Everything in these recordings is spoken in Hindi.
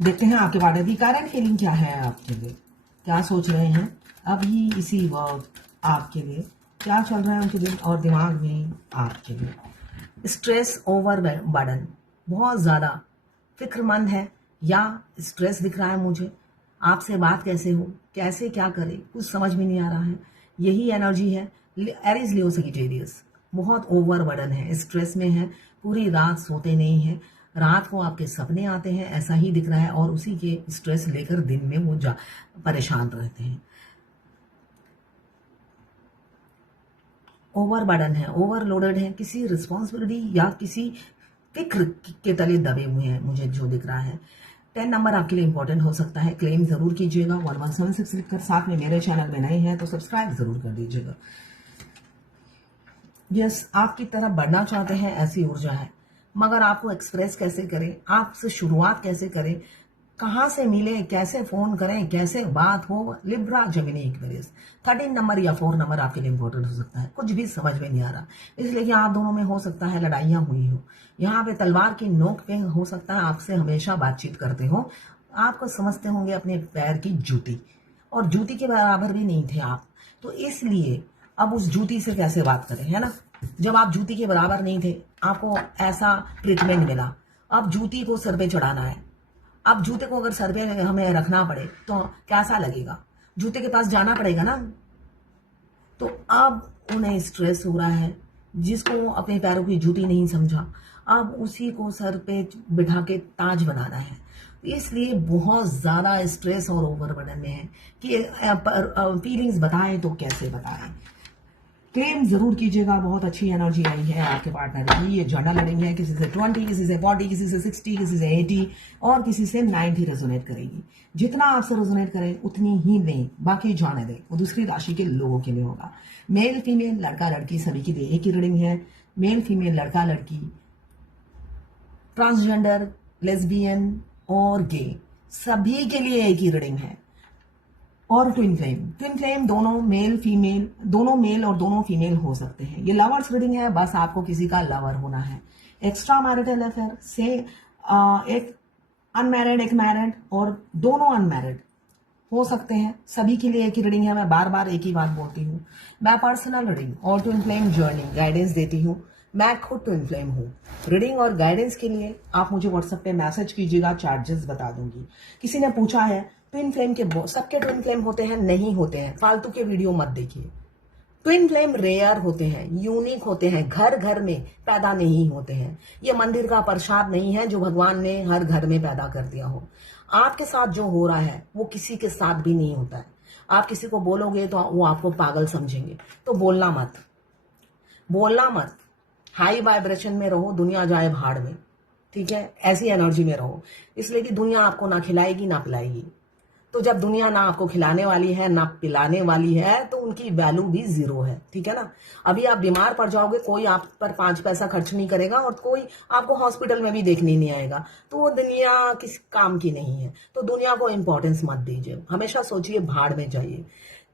देखते हैं आपके बारे में करंट फीलिंग क्या है आपके लिए, क्या सोच रहे हैं अभी इसी वक्त आपके लिए, क्या चल रहा है उनके दिल और दिमाग में आपके लिए। स्ट्रेस ओवर बर्डन, बहुत ज़्यादा फिक्रमंद है या स्ट्रेस दिख रहा है मुझे, आपसे बात कैसे हो, कैसे क्या करें, कुछ समझ में नहीं आ रहा है। यही एनर्जी है एरीज लियो सजिटेरियस। बहुत ओवर बर्डन है, स्ट्रेस में है, पूरी रात सोते नहीं है, रात को आपके सपने आते हैं, ऐसा ही दिख रहा है, और उसी के स्ट्रेस लेकर दिन में वो परेशान रहते हैं। ओवर बर्डन है, ओवरलोडेड है, किसी रिस्पॉन्सिबिलिटी या किसी फिक्र के तले दबे हुए हैं मुझे जो दिख रहा है। 10 नंबर आपके लिए इंपॉर्टेंट हो सकता है, क्लेम जरूर कीजिएगा 1176 लिखकर। साथ में मेरे चैनल में नए हैं तो सब्सक्राइब जरूर कर दीजिएगा। यस, आपकी तरफ बढ़ना चाहते हैं, ऐसी ऊर्जा है, मगर आपको एक्सप्रेस कैसे करें, आपसे शुरुआत कैसे करें, कहाँ से मिले, कैसे फोन करें, कैसे बात हो। लिब्रा जेमिनी एक्वेरियस 13 नंबर या 4 नंबर आपके लिए इंपॉर्टेंट हो सकता है। कुछ भी समझ में नहीं आ रहा, इसलिए कि आप दोनों में हो सकता है लड़ाइयाँ हुई हो, यहाँ पे तलवार की नोक पे हो सकता है आपसे हमेशा बातचीत करते हो, आपको समझते होंगे अपने पैर की जूती, और जूती के बराबर भी नहीं थे आप, तो इसलिए अब उस जूती से कैसे बात करें, है ना। जब आप जूती के बराबर नहीं थे, आपको ऐसा ट्रीटमेंट मिला, अब जूती को सर पे चढ़ाना है। अब जूते को अगर सर पे हमें रखना पड़े तो कैसा लगेगा, जूते के पास जाना पड़ेगा ना। तो अब उन्हें स्ट्रेस हो रहा है, जिसको अपने पैरों की जूती नहीं समझा, अब उसी को सर पे बिठा के ताज बनाना है। इसलिए बहुत ज्यादा स्ट्रेस और ओवरबर्डन में है कि फीलिंग्स बताएं तो कैसे बताएं। क्लेम जरूर कीजिएगा, बहुत अच्छी एनर्जी आई है आपके पार्टनर की। ये जर्नल रीडिंग है, किसी से 20, किसी से 40, किसी से 60, किसी से 80 और किसी से 90 रेजोनेट करेगी। जितना आपसे रेजोनेट करे उतनी ही दें, बाकी जाने दें, वो दूसरी राशि के लोगों के लिए होगा। मेल फीमेल लड़का लड़की सभी के लिए एक ही रीडिंग है। मेल फीमेल लड़का लड़की, ट्रांसजेंडर, लेस्बियन और गे सभी के लिए एक ही रीडिंग है। और ट्विन फ्लेम दोनों मेल फीमेल, दोनों मेल और दोनों फीमेल हो सकते हैं। ये लवर्स रीडिंग है, बस आपको किसी का लवर होना है। एक्स्ट्रा मैरिटल अफेयर से एक अनमैरिड, एक मैरिड और दोनों अनमैरिड हो सकते हैं, सभी के लिए एक ही रीडिंग है। मैं बार बार एक ही बात बोलती हूँ, मैं पर्सनल रीडिंग और ट्विन फ्लेम जर्नी गाइडेंस देती हूँ। मैं खुद ट्विन फ्लेम हूँ। रीडिंग और गाइडेंस के लिए आप मुझे व्हाट्सएप पे मैसेज कीजिएगा, चार्जेस बता दूंगी। किसी ने पूछा है ट्विन फ्लेम के, सबके ट्विन फ्लेम होते हैं? नहीं होते हैं, फालतू के वीडियो मत देखिए। ट्विन फ्लेम रेयर होते हैं, यूनिक होते हैं, घर घर में पैदा नहीं होते हैं। ये मंदिर का प्रसाद नहीं है जो भगवान ने हर घर में पैदा कर दिया हो। आपके साथ जो हो रहा है वो किसी के साथ भी नहीं होता है। आप किसी को बोलोगे तो वो आपको पागल समझेंगे, तो बोलना मत, बोलना मत। हाई वाइब्रेशन में रहो, दुनिया जाए भाड़ में, ठीक है, ऐसी एनर्जी में रहो। इसलिए कि दुनिया आपको ना खिलाएगी ना पिलाएगी। तो जब दुनिया ना आपको खिलाने वाली है ना पिलाने वाली है, तो उनकी वैल्यू भी जीरो है, ठीक है ना। अभी आप बीमार पड़ जाओगे, कोई आप पर 5 पैसा खर्च नहीं करेगा और कोई आपको हॉस्पिटल में भी देखने नहीं आएगा, तो वो दुनिया किस काम की नहीं है। तो दुनिया को इंपॉर्टेंस मत दीजिए, हमेशा सोचिए भाड़ में जाइए।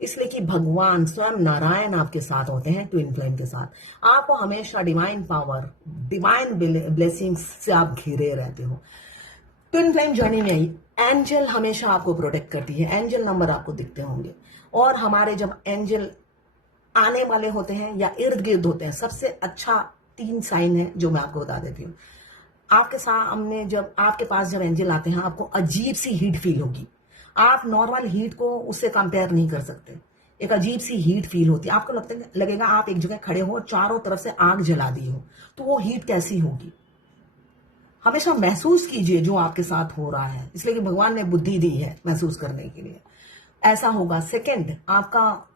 इसलिए कि भगवान स्वयं नारायण आपके साथ होते हैं ट्विन फ्लेम के साथ। आपको हमेशा डिवाइन पावर, डिवाइन ब्लेसिंग्स से आप घिरे रहते हो। ट्विन फ्लेम जर्नी में आई एंजल हमेशा आपको प्रोटेक्ट करती है। एंजल नंबर आपको दिखते होंगे, और हमारे जब एंजल आने वाले होते हैं या इर्द गिर्द होते हैं, सबसे अच्छा 3 साइन है जो मैं आपको बता देती हूँ। आपके सामने जब, आपके पास जब एंजल आते हैं, आपको अजीब सी हीट फील होगी। आप नॉर्मल हीट को उससे कंपेयर नहीं कर सकते। एक अजीब सी हीट फील होती है, आपको लगेगा आप एक जगह खड़े हो और चारों तरफ से आग जला दी हो, तो वो हीट कैसी होगी। हमेशा महसूस कीजिए जो आपके साथ हो रहा है, इसलिए कि भगवान ने बुद्धि दी है महसूस करने के लिए। ऐसा होगा। सेकंड, आपका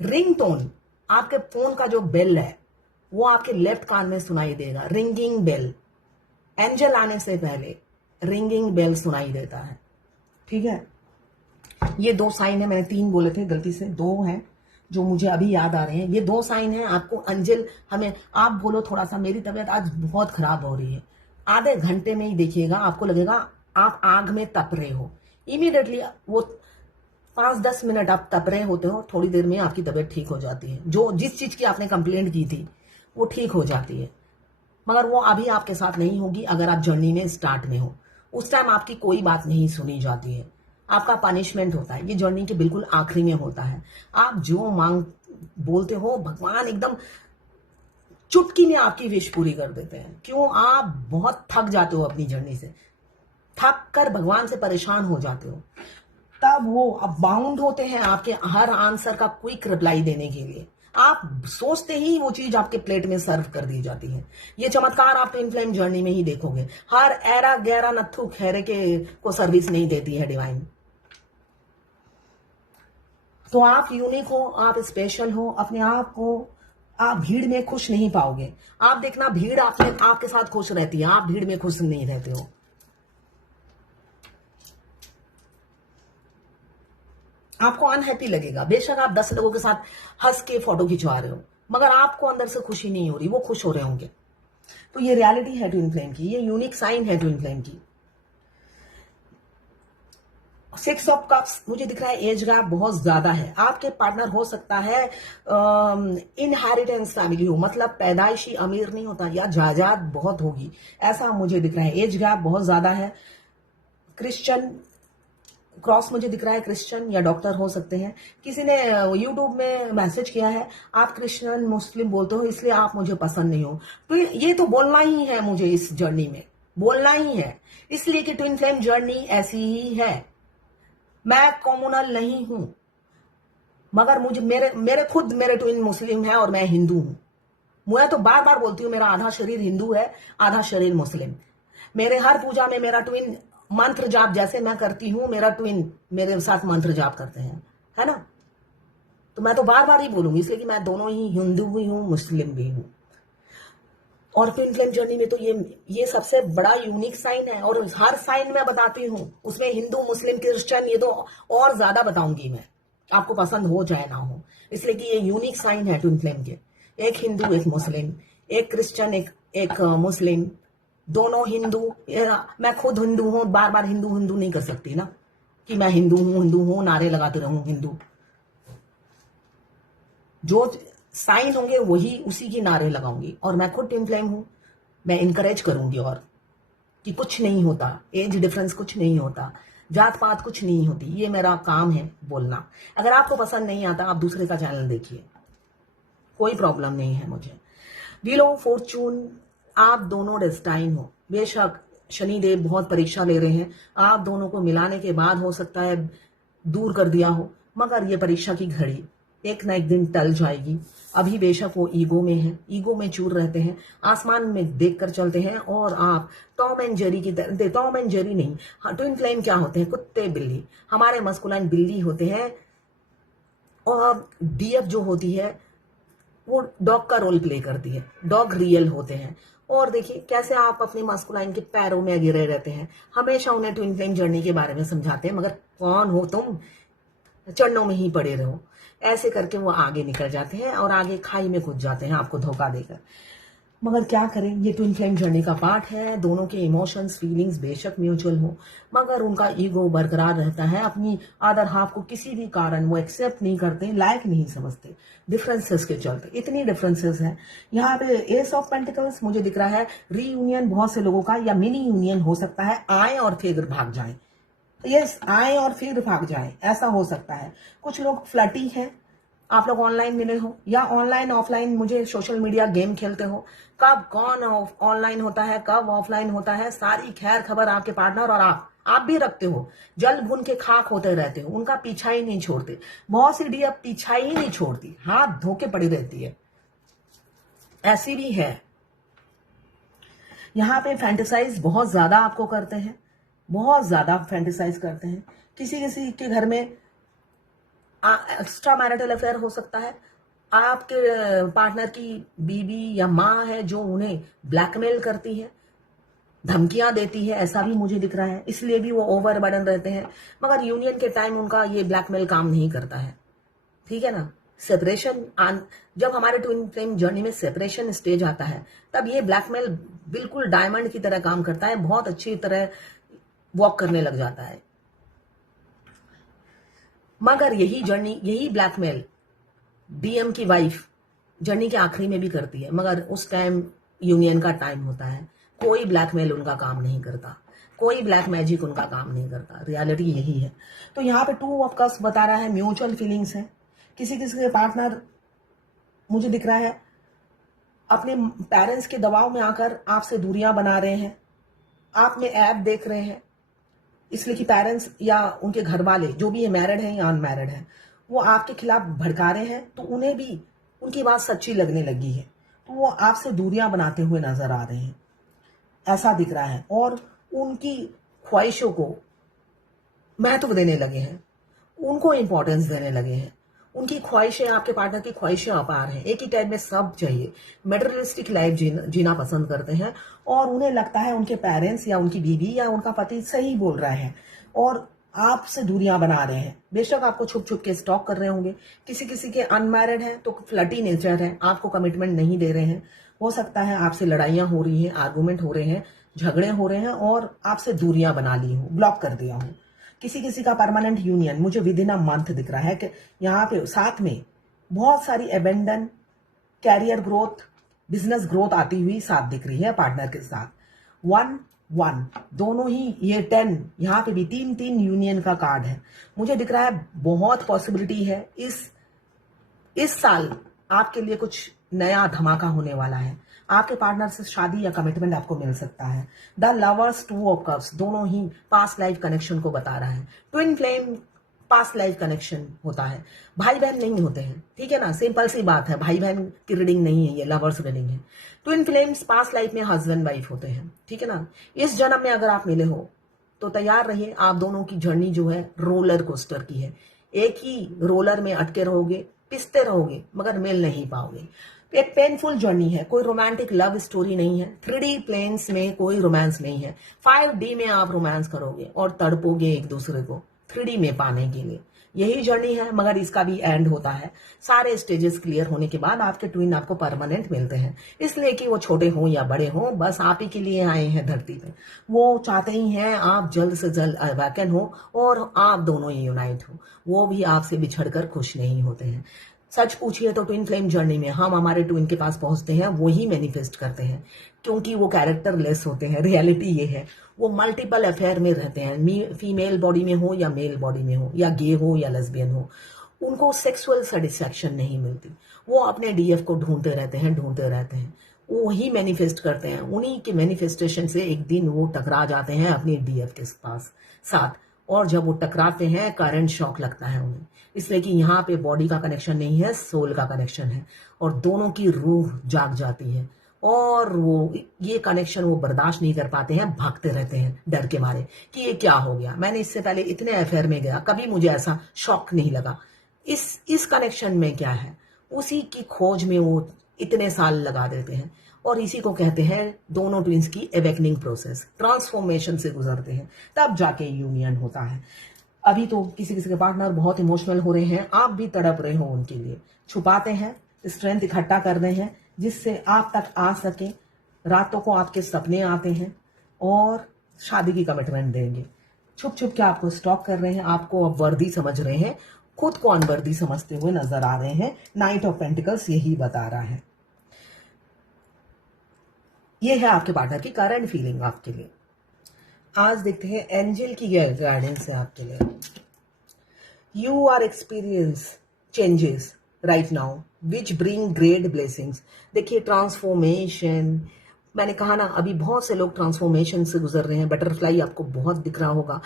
रिंग टोन, आपके फोन का जो बेल है वो आपके लेफ्ट कान में सुनाई देगा, रिंगिंग बेल। एंजल आने से पहले रिंगिंग बेल सुनाई देता है, ठीक है। ये 2 साइन है, मैंने 3 बोले थे, गलती से 2 हैं जो मुझे अभी याद आ रहे हैं। ये 2 साइन है आपको एंजल हमें। आप बोलो थोड़ा सा मेरी तबीयत आज बहुत खराब हो रही है, आधे घंटे में ही देखिएगा आपको लगेगा आप आग में तप रहे हो। इमीडिएटली वो 5-10 मिनट आप तप रहे होते हो, थोड़ी देर में आपकी तबीयत ठीक हो जाती है। जो जिस चीज की आपने कंप्लेंट की थी वो ठीक हो जाती है, मगर वो अभी आपके साथ नहीं होगी अगर आप जर्नी में स्टार्ट में हो। उस टाइम आपकी कोई बात नहीं सुनी जाती है, आपका पनिशमेंट होता है। ये जर्नी के बिल्कुल आखिरी में होता है। आप जो मांग बोलते हो, भगवान एकदम चुटकी में आपकी विश पूरी कर देते हैं। क्यों? आप बहुत थक जाते हो अपनी जर्नी से, थक कर भगवान से परेशान हो जाते हो, तब वो अब बाउंड होते हैं आपके हर आंसर का क्विक रिप्लाई देने के लिए। आप सोचते ही वो चीज आपके प्लेट में सर्व कर दी जाती है। ये चमत्कार आप ट्विन फ्लेम जर्नी में ही देखोगे। हर एरा गैरा नत्थु खैरे के को सर्विस नहीं देती है डिवाइन। तो आप यूनिक हो, आप स्पेशल हो, अपने आप को आप भीड़ में खुश नहीं पाओगे। आप देखना, भीड़ आपके साथ खुश रहती है, आप भीड़ में खुश नहीं रहते हो। आपको अनहैप्पी लगेगा। बेशक आप 10 लोगों के साथ हंस के फोटो खिंचवा रहे हो, मगर आपको अंदर से खुशी नहीं हो रही, वो खुश हो रहे होंगे। तो ये रियलिटी है ट्विन फ्लेम की, ये यूनिक साइन है ट्विन फ्लेम की। 6 ऑफ कप्स मुझे दिख रहा है, एज गैप बहुत ज्यादा है। आपके पार्टनर हो सकता है इनहेरिटेंस फैमिली हो, मतलब पैदाइशी अमीर नहीं होता, या जायदाद बहुत होगी, ऐसा मुझे दिख रहा है। एज गैप बहुत ज्यादा है। क्रिश्चियन क्रॉस मुझे दिख रहा है, क्रिश्चियन या डॉक्टर हो सकते हैं। किसी ने यूट्यूब में मैसेज किया है, आप क्रिश्चियन मुस्लिम बोलते हो इसलिए आप मुझे पसंद नहीं हो। तो ये तो बोलना ही है मुझे, इस जर्नी में बोलना ही है, इसलिए कि ट्विन फ्लेम जर्नी ऐसी ही है। मैं कम्युनल नहीं हूं, मगर मुझे मेरे ट्विन मुस्लिम है और मैं हिंदू हूं। मैं तो बार बार बोलती हूँ, मेरा आधा शरीर हिंदू है, आधा शरीर मुस्लिम। मेरे हर पूजा में मेरा ट्विन मंत्र जाप जैसे मैं करती हूँ, मेरा ट्विन मेरे साथ मंत्र जाप करते हैं, है ना। तो मैं तो बार बार ही बोलूंगी, इसलिए कि मैं दोनों ही, हिंदू भी हूँ मुस्लिम भी हूँ। और ट्विन फ्लेम जर्नी में तो ये सबसे बड़ा यूनिक साइन है। और हर साइन मैं बताती हूँ, उसमें हिंदू मुस्लिम क्रिश्चियन ये तो और ज्यादा बताऊंगी मैं, आपको पसंद हो चाहे ना हो, इसलिए कि ये यूनिक साइन है ट्विन फ्लेम के। एक हिंदू एक मुस्लिम, एक क्रिश्चियन एक मुस्लिम, दोनों हिंदू। मैं खुद हिंदू हूं, बार बार हिंदू हिंदू नहीं कर सकती ना, कि मैं हिंदू हूं नारे लगाते रहूं हिंदू। जो साइन होंगे वही उसी की नारे लगाऊंगी। और मैं खुद ट्विन फ्लेम हूं, मैं इनकरेज करूंगी और कि कुछ नहीं होता, एज डिफरेंस कुछ नहीं होता, जात पात कुछ नहीं होती, ये मेरा काम है बोलना। अगर आपको पसंद नहीं आता, आप दूसरे का चैनल देखिए, कोई प्रॉब्लम नहीं है मुझे। व्हील ऑफ फॉर्चून, आप दोनों डेस्टाइन हो। बेशक शनिदेव बहुत परीक्षा ले रहे हैं, आप दोनों को मिलाने के बाद हो सकता है दूर कर दिया हो, मगर ये परीक्षा की घड़ी एक ना एक दिन टल जाएगी। अभी बेशक वो ईगो में है, ईगो में चूर रहते हैं, आसमान में देख कर चलते हैं। और आप टॉम एंड जेरी की तरह, टॉम एंड जेरी नहीं, हाँ, ट्विन फ्लेम क्या होते हैं? कुत्ते बिल्ली। हमारे मस्कुलाइन बिल्ली होते हैं, और डीएफ जो होती है वो डॉग का रोल प्ले करती है, डॉग रियल होते हैं। और देखिए कैसे आप अपने मास्कुलाइन के पैरों में गिरे रहते हैं, हमेशा उन्हें ट्विन फ्लेम जर्नी के बारे में समझाते हैं, मगर कौन हो तुम, चरणों में ही पड़े रहो। ऐसे करके वो आगे निकल जाते हैं और आगे खाई में कूद जाते हैं आपको धोखा देकर। मगर क्या करें, ये ट्विन फ्लेम जर्नी का पार्ट है। दोनों के इमोशंस फीलिंग्स बेशक म्यूचुअल हो, मगर उनका ईगो बरकरार रहता है। अपनी अदर हाफ को किसी भी कारण वो एक्सेप्ट नहीं करते, लायक नहीं समझते, डिफरेंसेस के चलते। इतनी डिफरेंसेस है यहाँ पे। एस ऑफ पेंटिकल्स मुझे दिख रहा है, रीयूनियन बहुत से लोगों का, या मिनी यूनियन हो सकता है, आए और फिर भाग जाए। यस, आए और फिर भाग जाए, ऐसा हो सकता है। कुछ लोग फ्लर्टी हैं, आप लोग ऑनलाइन मिले हो, या ऑनलाइन ऑफलाइन मुझे सोशल मीडिया गेम खेलते हो। कब कौन ऑनलाइन होता है, कब ऑफलाइन होता है, सारी खैर खबर आपके पार्टनर और आप भी रखते हो। जल भुन के खाक होते रहते हो, उनका पीछा ही नहीं छोड़ते। बहुत सी डी अब पीछा ही नहीं छोड़ती, हाथ धोके पड़ी रहती है, ऐसी भी है। यहाँ पे फैंटेसाइज बहुत ज्यादा आपको करते हैं, बहुत ज्यादा फैंटेसाइज करते हैं। किसी किसी के घर में एक्स्ट्रा मैरिटल अफेयर हो सकता है। आपके पार्टनर की बीबी या माँ है जो उन्हें ब्लैकमेल करती है, धमकियां देती है, ऐसा भी मुझे दिख रहा है, इसलिए भी वो ओवर बर्डन रहते हैं। मगर यूनियन के टाइम उनका ये ब्लैकमेल काम नहीं करता है, ठीक है ना। सेपरेशन, जब हमारे ट्विन फ्लेम जर्नी में सेपरेशन स्टेज आता है, तब ये ब्लैकमेल बिल्कुल डायमंड की तरह काम करता है, बहुत अच्छी तरह वॉक करने लग जाता है। मगर यही जर्नी, यही ब्लैकमेल डीएम की वाइफ जर्नी के आखिरी में भी करती है, मगर उस टाइम यूनियन का टाइम होता है, कोई ब्लैकमेल उनका काम नहीं करता, कोई ब्लैक मैजिक उनका काम नहीं करता, रियलिटी यही है। तो यहाँ पे 2 ऑफ कप्स बता रहा है म्यूचुअल फीलिंग्स है। किसी किसी के पार्टनर मुझे दिख रहा है अपने पेरेंट्स के दबाव में आकर आपसे दूरियां बना रहे हैं, आप में ऐप देख रहे हैं, इसलिए कि पेरेंट्स या उनके घर वाले जो भी है, मैरिड हैं या अनमैरिड हैं, वो आपके खिलाफ भड़का रहे हैं, तो उन्हें भी उनकी बात सच्ची लगने लगी है, तो वो आपसे दूरियां बनाते हुए नजर आ रहे हैं, ऐसा दिख रहा है। और उनकी ख्वाहिशों को महत्व देने लगे हैं, उनको इंपॉर्टेंस देने लगे हैं। उनकी ख्वाहिशें, आपके पार्टनर की ख्वाहिशें अपार हैं, एक ही टाइम में सब चाहिए, मटेरियलिस्टिक लाइफ जीना पसंद करते हैं, और उन्हें लगता है उनके पेरेंट्स या उनकी बीवी या उनका पति सही बोल रहा है और आपसे दूरियां बना रहे हैं। बेशक आपको छुप छुप के स्टॉक कर रहे होंगे। किसी किसी के अनमैरिड हैं तो फ्लर्टी नेचर है, आपको कमिटमेंट नहीं दे रहे हैं। हो सकता है आपसे लड़ाइयां हो रही हैं, आर्गूमेंट हो रहे हैं, झगड़े हो रहे हैं और आपसे दूरियां बना ली हो, ब्लॉक कर दिया हो। किसी किसी का परमानेंट यूनियन मुझे विद इन अ मंथ दिख रहा है कि यहाँ पे साथ में बहुत सारी abundance, career growth, business growth आती हुई साथ दिख रही है पार्टनर के साथ। 1-1 दोनों ही, ये 10 यहाँ पे भी 3-3 यूनियन का कार्ड है। मुझे दिख रहा है बहुत पॉसिबिलिटी है इस साल आपके लिए कुछ नया धमाका होने वाला है। आपके पार्टनर से शादी या कमिटमेंट आपको मिल सकता है। द लवर्स, 2 ऑफ कप्स दोनों ही पास्ट लाइफ कनेक्शन को बता रहा है। Twin flame past life connection होता है, भाई बहन नहीं होते हैं, ठीक है ना, सिंपल सी बात है, भाई बहन की रीडिंग नहीं है, ये लवर्स रीडिंग है। ट्विन फ्लेम्स पास्ट लाइफ में हस्बैंड वाइफ होते हैं, ठीक है ना। इस जन्म में अगर आप मिले हो तो तैयार रहिए, आप दोनों की जर्नी जो है रोलर कोस्टर की है। एक ही रोलर में अटके रहोगे, पिसते रहोगे, मगर मिल नहीं पाओगे। एक पेनफुल जर्नी है, कोई रोमांटिक लव स्टोरी नहीं है। 3D प्लेन्स में कोई रोमांस नहीं है। 5D में आप रोमांस करोगे और तड़पोगे एक दूसरे को 3D में पाने के लिए। यही जर्नी है, मगर इसका भी एंड होता है। सारे स्टेजेस क्लियर होने के बाद आपके ट्विन आपको परमानेंट मिलते हैं, इसलिए कि वो छोटे हों या बड़े हों, बस आप ही के लिए आए हैं धरती पे। वो चाहते ही हैं आप जल्द से जल्द अवेकन हो और आप दोनों ही यूनाइट हो। वो भी आपसे बिछड़कर खुश नहीं होते हैं। सच पूछिए तो ट्विन फ्लेम जर्नी में हम हमारे ट्विन के पास पहुंचते हैं, वो ही मैनिफेस्ट करते हैं, क्योंकि वो कैरेक्टर लेस होते हैं। रियलिटी ये है, वो मल्टीपल अफेयर में रहते हैं, फीमेल बॉडी में हो या मेल बॉडी में हो, या गे हो या लेस्बियन हो। उनको सेक्सुअल सेटिस्फैक्शन नहीं मिलती, वो अपने डीएफ को ढूंढते रहते हैं। वो ही मैनिफेस्ट करते हैं, उन्हीं के मैनिफेस्टेशन से एक दिन वो टकरा जाते हैं अपनी डीएफ के पास साथ, और जब वो टकराते हैं करंट शॉक लगता है उन्हें, इसलिए कि यहाँ पे बॉडी का कनेक्शन नहीं है, सोल का कनेक्शन है, और दोनों की रूह जाग जाती है, और वो ये कनेक्शन वो बर्दाश्त नहीं कर पाते हैं, भागते रहते हैं डर के मारे कि ये क्या हो गया। मैंने इससे पहले इतने अफेयर में गया, कभी मुझे ऐसा शॉक नहीं लगा, इस कनेक्शन में क्या है, उसी की खोज में वो इतने साल लगा देते हैं। और इसी को कहते हैं दोनों ट्विंस की अवेकनिंग प्रोसेस, ट्रांसफॉर्मेशन से गुजरते हैं, तब जाके यूनियन होता है। अभी तो किसी किसी के पार्टनर बहुत इमोशनल हो रहे हैं, आप भी तड़प रहे हो उनके लिए, छुपाते हैं, स्ट्रेंथ इकट्ठा कर रहे हैं जिससे आप तक आ सके। रातों को आपके सपने आते हैं और शादी की कमिटमेंट देंगे। छुप छुप के आपको स्टॉक कर रहे हैं, आपको अब वर्दी समझ रहे हैं, खुद को अनवर्दी समझते हुए नजर आ रहे हैं। नाइट ऑफ पेंटिकल्स यही बता रहा है। ये है आपके पार्टनर की करंट फीलिंग आपके लिए। आज देखते हैं एंजल की गाइडेंस है आपके लिए। You are experience changes right now which bring great blessings. देखिए ट्रांसफॉर्मेशन, मैंने कहा ना, अभी बहुत से लोग ट्रांसफॉर्मेशन से गुजर रहे हैं। बटरफ्लाई आपको बहुत दिख रहा होगा,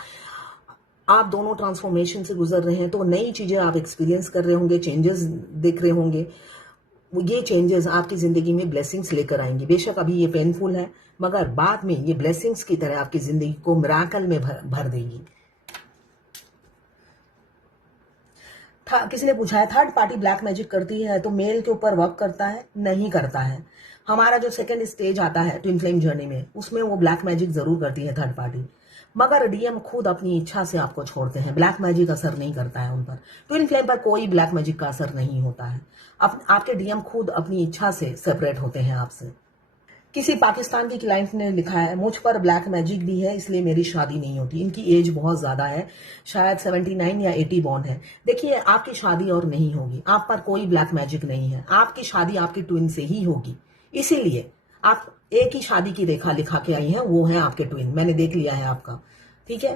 आप दोनों ट्रांसफॉर्मेशन से गुजर रहे हैं, तो नई चीजें आप एक्सपीरियंस कर रहे होंगे, चेंजेस देख रहे होंगे। ये चेंजेस आपकी जिंदगी में ब्लेसिंग्स लेकर आएंगे। बेशक अभी ये पेनफुल है, मगर बाद में ये ब्लेसिंग्स की तरह आपकी जिंदगी को मिराकल में भर देगी। किसी ने पूछा है थर्ड पार्टी ब्लैक मैजिक करती है तो मेल के ऊपर वर्क करता है? नहीं करता है। हमारा जो सेकंड स्टेज आता है ट्विन फ्लेम जर्नी में, उसमें वो ब्लैक मैजिक जरूर करती है थर्ड पार्टी, मगर डीएम खुद अपनी इच्छा से आपको छोड़ते हैं। ब्लैक मैजिक असर नहीं करता है उन पर। ट्विन फ्लेम पर कोई ब्लैक मैजिक का असर नहीं होता है। आपके डीएम खुद अपनी इच्छा से सेपरेट होते हैं आपसे। किसी पाकिस्तान की क्लाइंट ने लिखा है मुझ पर ब्लैक मैजिक भी है इसलिए मेरी शादी नहीं होती। इनकी एज बहुत ज्यादा है, शायद 79 या 80 बॉर्न है। देखिए आपकी शादी और नहीं होगी, आप पर कोई ब्लैक मैजिक नहीं है। आपकी शादी आपकी ट्विन से ही होगी, इसीलिए आप एक ही शादी की रेखा लिखा के आई है, वो है आपके ट्विन। मैंने देख लिया है आपका, ठीक है।